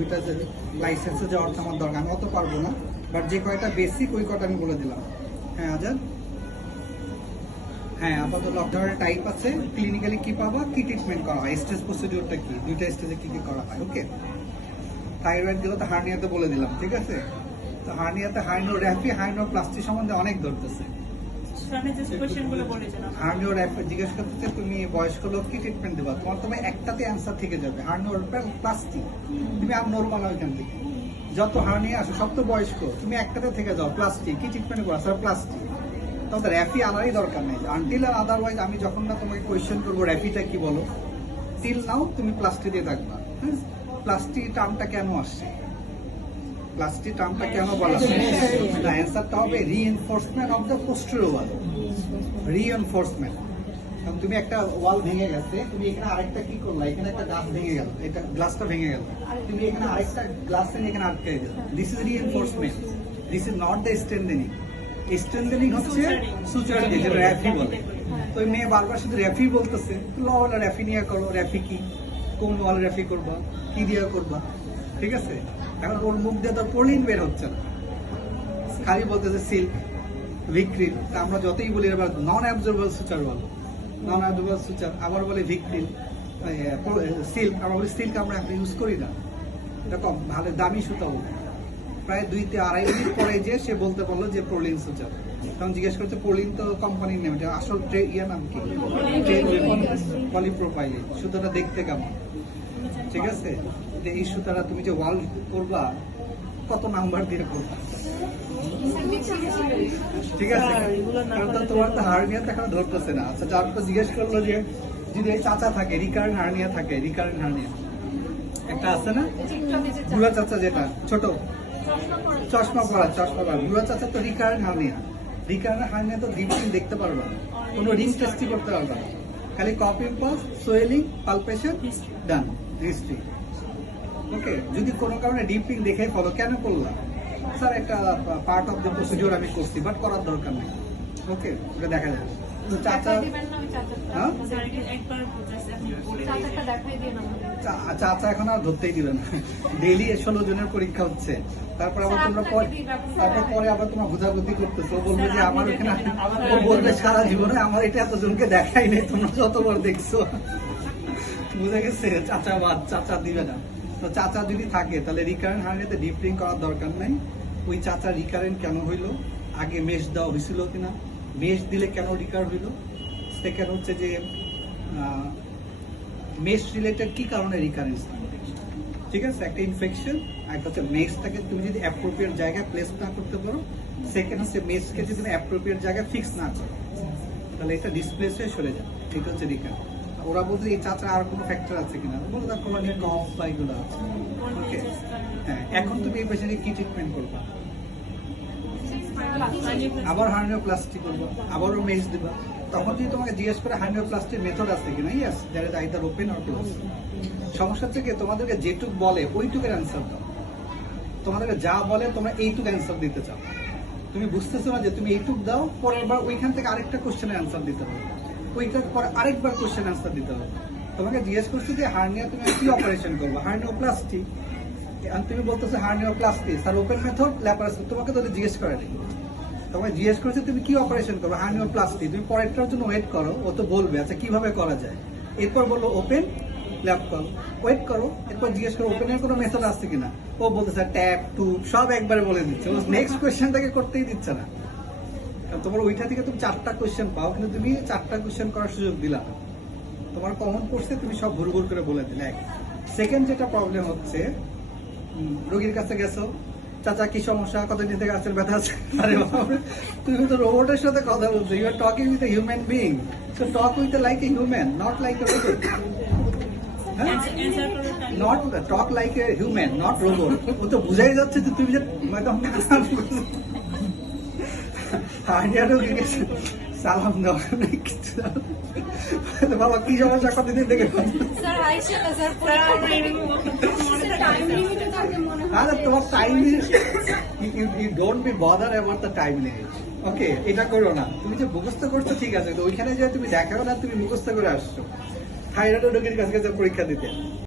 ওইটা যে লাইসেন্সে যাওয়ার আমার দরকার, আমি অত পারবো না, বাট যে কয়টা বেসিক ওই কয়টা আমি বলে দিলাম। হ্যাঁ আজাদ, হ্যাঁ আপাতত লকডাউনের টাইপ আছে, ক্লিনিক্যালি কি পাবা, কি ট্রিটমেন্ট করা হয়, স্টেজ প্রসিডিউরটা কি, দুইটা স্টেজে কি কি করা হয়। ওকে, থাইরয়েড গুলো তো হার্নিয়াতে বলে দিলাম, ঠিক আছে। তো হার্নিয়াতে হাইনোপ্লাস্টি সম্বন্ধে অনেক ধরতেছে। জিজ্ঞেস করতে তুমি বয়স্ক লোক কি ট্রিটমেন্ট দেবা, তোমার একটাতে অ্যান্সার থেকে যাবে, হার্নিওপ্লাস্টি। তুমি আর নরমাল ওইখান থেকে যত হার্নিয়া আসো সব তো বয়স্ক, তুমি একটাতে থেকে যাও, প্লাস্টিক কি ট্রিটমেন্ট করা, স্যার প্লাস্টিক। তবে র্যাফি আনারই দরকার নেই, আনটিল আর আদারওয়াইজ আমি যখন না তোমাকে কোয়েশ্চেন করবো র্যাফিটা কি বলো, টিল নাও তুমি প্লাস্টিক দিয়ে থাকবা। হ্যাঁ, প্লাস্টিক টার্মটা কেন আসছে, প্লাস্টিক টার্মটা কেন বলা হয়, অ্যান্সারটা হবে reinforcement of the posterior wall. Reinforcement, তুমি একটা ওয়াল ভেঙে গেছে, তুমি এখানে আরেকটা কি করলা, এখানে একটা গ্লাস ভেঙে গেল, এটা গ্লাসটা ভেঙে গেল, তুমি এখানে আরেকটা গ্লাস এনে এখানে আটকে দিল। This is reinforcement, this is not the strengthening. Strengthening হচ্ছে সুচার দিয়ে, যেটা র্যাফি বলে। তো ওই মেয়ে বারবার শুধু র্যাফি বলতেছে, ওয়াল র্যাফি নিয়ে করো, র্যাফি কি, কোন ওয়াল র্যাফি করবা, কি দিয়ে করবা, ঠিক আছে। এখন ওর মুখ দিয়ে তো প্রোলিন বের হচ্ছে না, খালি বলতেছে সিল্ক, ভিক্রিন। আমরা যতই বলি এবার নন অ্যাবজর্বেবল সুচার বলো, নন অ্যাবজর্বেবল সুচার, আবার বলে ভিক্রিন, সিল্ক, আমরা বলি সিল্ক আমরা ইউজ করি না, এটা কম ভালো দামি সুতা বলে। প্রায় 2-2.5 মিনিট পরে যে সে বলতে পারলো যে প্রোলিন সুচার। তখন জিজ্ঞেস করছে প্রোলিন তো কোম্পানির নেম, আসল নাম কি, পলিপ্রোপাইলিন। সুতাটা দেখতে কেমন, ঠিক আছে। এই সুতাটা তুমি যে ওয়াল করবা কত নাম্বার দিয়ে করবা, ঠিক আছে। কারণ তো তোমার তো হার্নিয়া তো এখনো ধরতেছে না। আচ্ছা, যার তো জিজ্ঞেস করলো যে যদি এই চাচা থাকে, রিকারেন্ট হার্নিয়া থাকে, রিকারেন্ট হার্নিয়া একটা আছে না, বুড়া চাচা, যেটা ছোট চশমা পরা বুড়া চাচা, তো রিকারেন্ট হার্নিয়া তো ডিপ দেখতে পারবা না, কোনো রিং টেস্টি করতে পারবা না, খালি কফ ইম্পালস, সোয়েলিং, পালপেশন, ডান, হিস্ট্রি। ওকে, যদি কোনো কারণে ডিপিং দেখে ফলো কেন করলাম, স্যার একটা পার্ট অফ দ্য প্রসিডিওর আমি করছি, বাট করার দরকার নেই। ওকে, ওটা দেখা যাবে। তো চাচা, হ্যাঁ চাচা এখন আর ধরতেই দিবে না, ডেইলি 16 জনের পরীক্ষা হচ্ছে। তারপর আবার তোমরা পরে আবার তোমার বুঝাবুঝি করতেছো, বলবে যে আমার ওখানে, ও বলবে সারা জীবনে আমার এটা এতজনকে দেখাই নেই, তোমরা যতবার দেখছো। বুঝে গেছে, চাচা দিবে না। তো চাচা যদি থাকে তাহলে রিকারেন্ট হার্নিয়াতে ডিপলিং করার দরকার নাই। ওই চাচা রিকারেন্ট কেন হইলো, আগে মেশ দেওয়া হয়েছিল কিনা, মেশ দিলে কেন রিকার হইলো, সেকেন্ড হচ্ছে যে মেশ রিলেটেড কি কারণে রিকারেন্স, ঠিক আছে। একটা ইনফেকশন, একটা হচ্ছে মেশটাকে তুমি যদি অ্যাপ্রোপ্রিয়েট জায়গায় প্লেস না করতে পারো, সেকেন্ড হচ্ছে মেশকে যদি তুমি অ্যাপ্রোপ্রিয়েট জায়গায় ফিক্স না করো, তাহলে এটা ডিসপ্লেস হয়ে সরে যায়, এটা হচ্ছে রিকারেন্ট। ওরা বলছে এই চাচা আর কোনো ফ্যাক্টর আছে কিনা, বলতে তার ক্রনিক কফ বা এগুলো আছে। ওকে, হ্যাঁ, এখন তুমি এই পেশেন্টে কি ট্রিটমেন্ট করবা, আবার হার্নিওপ্লাস্টি করবো, আবারও মেশ দিবা। তখন যদি তোমাকে জিজ্ঞেস করে হার্নিওপ্লাস্টির মেথড আছে কিনা, yes, that is either open or close. সমস্যা হচ্ছে কি, তোমাদেরকে যেটুক বলে ওইটুকের অ্যান্সার দাও, তোমাদেরকে যা বলে তোমরা এইটুক অ্যান্সার দিতে চাও, তুমি বুঝতেছো না যে তুমি এইটুক দাও, পরের বার ওইখান থেকে আরেকটা কোশ্চেনের অ্যান্সার দিতে হবে, ওইটার পরে আরেকবার কোশ্চেন অ্যান্সার দিতে হবে। তোমাকে জিজ্ঞেস করছো যে হার্নিয়া তুমি কি অপারেশন করবো, হার্নিওপ্লাস্টি, তুমি বলতেছো হার্নিওপ্লাস্টি, স্যার ওপেন মেথড, ল্যাপারেশন, তোমাকে তো জিজ্ঞেস করে নাই, তোমাকে জিজ্ঞেস করেছে তুমি কি অপারেশন করবে, হার্নিওপ্লাস্টি। তুমি পরেরটার জন্য ওয়েট করো, ও তো বলবে আচ্ছা কিভাবে করা যায়, এরপর বললো ওপেন ল্যাপ করো, ওয়েট করো, এরপর জিজ্ঞেস করো ওপেনের কোনো মেথড আসছে কিনা, ও বলতেছে ট্যাপ টুব সব একবারে বলে দিচ্ছে, ও নেক্সট কোয়েশ্চেনটাকে করতেই দিচ্ছে না। তোমার ওইটা থেকে তুমি 4টা কোয়েশ্চেন পাও, কিন্তু তুমি 4টা কোয়েশ্চেন করার সুযোগ দিলা না, তোমার কমন পড়ছে, তুমি সব ভুল করে বলে দিলে। সেকেন্ড যেটা প্রবলেম হচ্ছে, রোগীর কাছে গেছো, চাচা কি সমস্যা, কতদিন থেকে আসছেন, ব্যথা আছে, আরে তুমি তো রোবটের সাথে কথা বলছো, you are talking with a human being, so talk with like a human, not like a robot, not talk like a human, not robot. ও তো বুঝাই যাচ্ছে যে তুমি যে সালাম দাও, বাবা কি সমস্যা, কতদিন থেকে, তোমার time you don't be bother about the time limit. Okay, এটা করো না, তুমি যে মুখস্থ করছো ঠিক আছে, তো ওইখানে যে তুমি দেখাও না তুমি মুখস্থ করে আসছো, থাইরয়েড রোগীর কাছে পরীক্ষা দিতে।